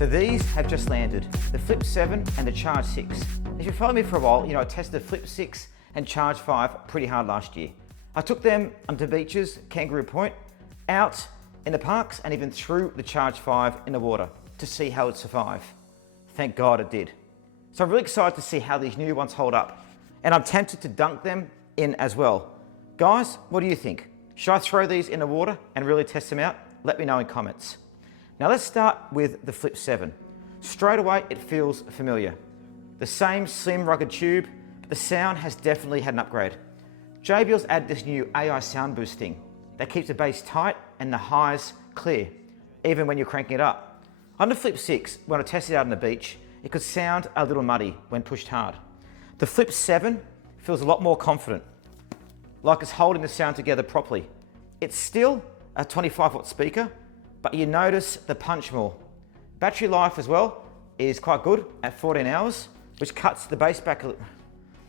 So these have just landed, the Flip 7 and the Charge 6. If you follow me for a while, you know I tested the Flip 6 and Charge 5 pretty hard last year. I took them onto beaches, Kangaroo Point, out in the parks, and even threw the Charge 5 in the water to see how it survived. Thank God it did. So I'm really excited to see how these new ones hold up. And I'm tempted to dunk them in as well. Guys, what do you think? Should I throw these in the water and really test them out? Let me know in comments. Now let's start with the Flip 7. Straight away, it feels familiar. The same slim, rugged tube, but the sound has definitely had an upgrade. JBL's added this new AI sound boost thing that keeps the bass tight and the highs clear, even when you're cranking it up. On the Flip 6, when I tested it out on the beach, it could sound a little muddy when pushed hard. The Flip 7 feels a lot more confident, like it's holding the sound together properly. It's still a 25-watt speaker, but you notice the punch more. Battery life as well is quite good at 14 hours, which cuts the bass back a little.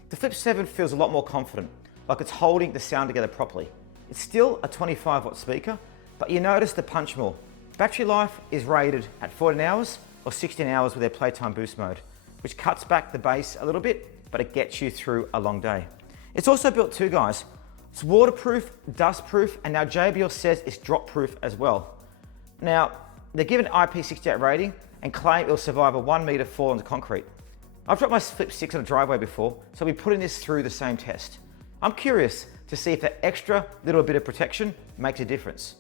The Flip 7 feels a lot more confident, like it's holding the sound together properly. It's still a 25-watt speaker, but you notice the punch more. Battery life is rated at 14 hours or 16 hours with their playtime boost mode, which cuts back the bass a little bit, but it gets you through a long day. It's also built too, guys. It's waterproof, dustproof, and now JBL says it's drop-proof as well. Now, they're given an IP68 rating and claim it'll survive a 1 meter fall onto concrete. I've dropped my Flip 6 on a driveway before, so we're putting this through the same test. I'm curious to see if that extra little bit of protection makes a difference.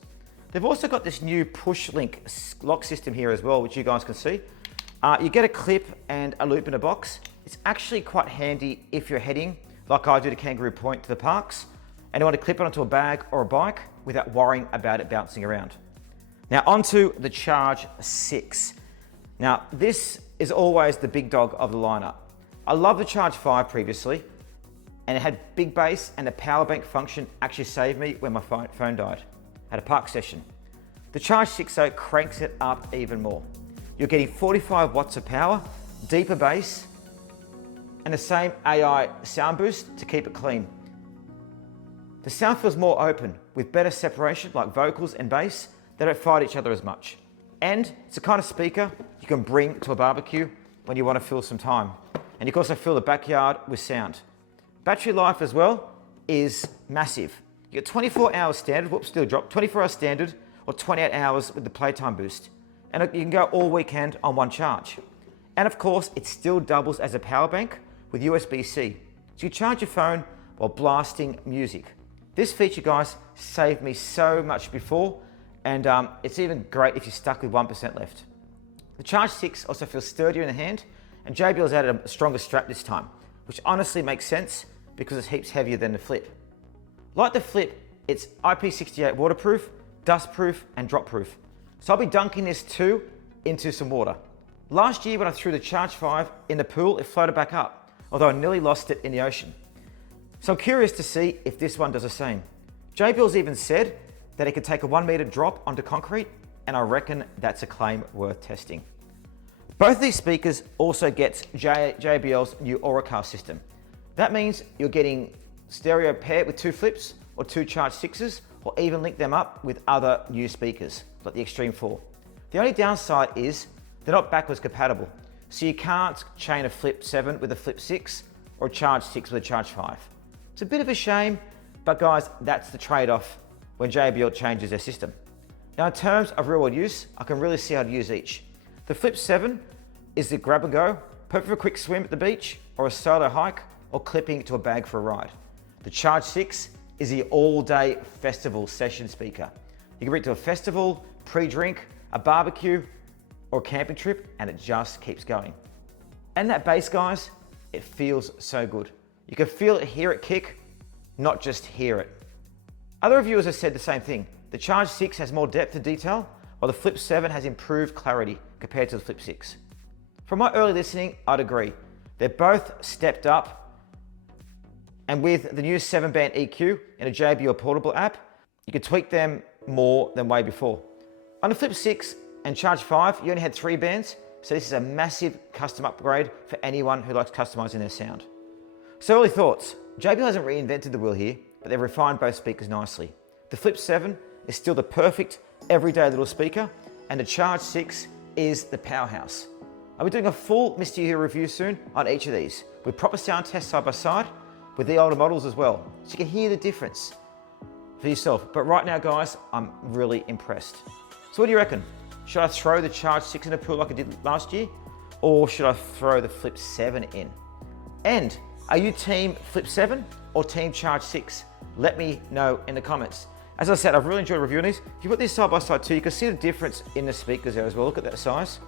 They've also got this new push link lock system here as well, which you guys can see. You get a clip and a loop in a box. It's actually quite handy if you're heading, like I do to Kangaroo Point, to the parks, and you want to clip it onto a bag or a bike without worrying about it bouncing around. Now onto the Charge 6. Now this is always the big dog of the lineup. I love the Charge 5 previously, and it had big bass, and the power bank function actually saved me when my phone died at a park session. The Charge 6 though cranks it up even more. You're getting 45 watts of power, deeper bass, and the same AI sound boost to keep it clean. The sound feels more open with better separation, like vocals and bass. They don't fight each other as much. And it's the kind of speaker you can bring to a barbecue when you want to fill some time. And you can also fill the backyard with sound. Battery life as well is massive. You get 24 hours standard, whoops, still dropped, 24 hours standard, or 28 hours with the playtime boost. And you can go all weekend on one charge. And of course, it still doubles as a power bank with USB-C. So you charge your phone while blasting music. This feature, guys, saved me so much before, and it's even great if you're stuck with 1% left. The Charge 6 also feels sturdier in the hand, and JBL's added a stronger strap this time, which honestly makes sense because it's heaps heavier than the Flip. Like the Flip, it's IP68 waterproof, dustproof, and drop-proof. So I'll be dunking this too into some water. Last year when I threw the Charge 5 in the pool, it floated back up, although I nearly lost it in the ocean. So I'm curious to see if this one does the same. JBL's even said that it could take a 1 meter drop onto concrete, and I reckon that's a claim worth testing. Both of these speakers also get JBL's new Auracast system. That means you're getting stereo paired with 2 Flips or 2 Charge 6s, or even link them up with other new speakers, like the Extreme 4. The only downside is they're not backwards compatible, so you can't chain a Flip 7 with a Flip 6 or a Charge 6 with a Charge 5. It's a bit of a shame, but guys, that's the trade-off when JBL changes their system. Now in terms of real-world use, I can really see how to use each. The Flip 7 is the grab and go, perfect for a quick swim at the beach or a solo hike or clipping to a bag for a ride. The Charge 6 is the all-day festival session speaker. You can bring it to a festival, pre-drink, a barbecue, or a camping trip, and it just keeps going. And that bass, guys, it feels so good. You can feel it, hear it kick, not just hear it. Other reviewers have said the same thing. The Charge 6 has more depth of detail, while the Flip 7 has improved clarity compared to the Flip 6. From my early listening, I'd agree. They're both stepped up, and with the new 7-band EQ in a JBL portable app, you can tweak them more than way before. On the Flip 6 and Charge 5, you only had 3 bands, so this is a massive custom upgrade for anyone who likes customizing their sound. So early thoughts. JBL hasn't reinvented the wheel here, but they've refined both speakers nicely. The Flip 7 is still the perfect everyday little speaker, and the Charge 6 is the powerhouse. I'll be doing a full Mr. Hero review soon on each of these, with proper sound tests side by side, with the older models as well, so you can hear the difference for yourself. But right now, guys, I'm really impressed. So what do you reckon? Should I throw the Charge 6 in a pool like I did last year? Or should I throw the Flip 7 in? And are you team Flip 7 or team Charge 6? Let me know in the comments. As I said, I've really enjoyed reviewing these. If you put these side by side too, you can see the difference in the speakers there as well. Look at that size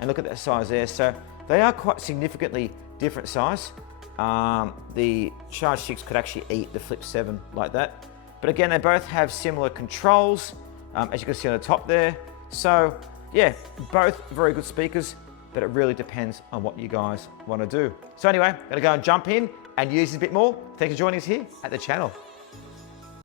and look at that size there. So they are quite significantly different size. The Charge 6 could actually eat the Flip 7 like that. But again, they both have similar controls, as you can see on the top there. So yeah, both very good speakers, but it really depends on what you guys want to do. So anyway, I'm gonna go and jump in and use this a bit more. Thanks for joining us here at the channel.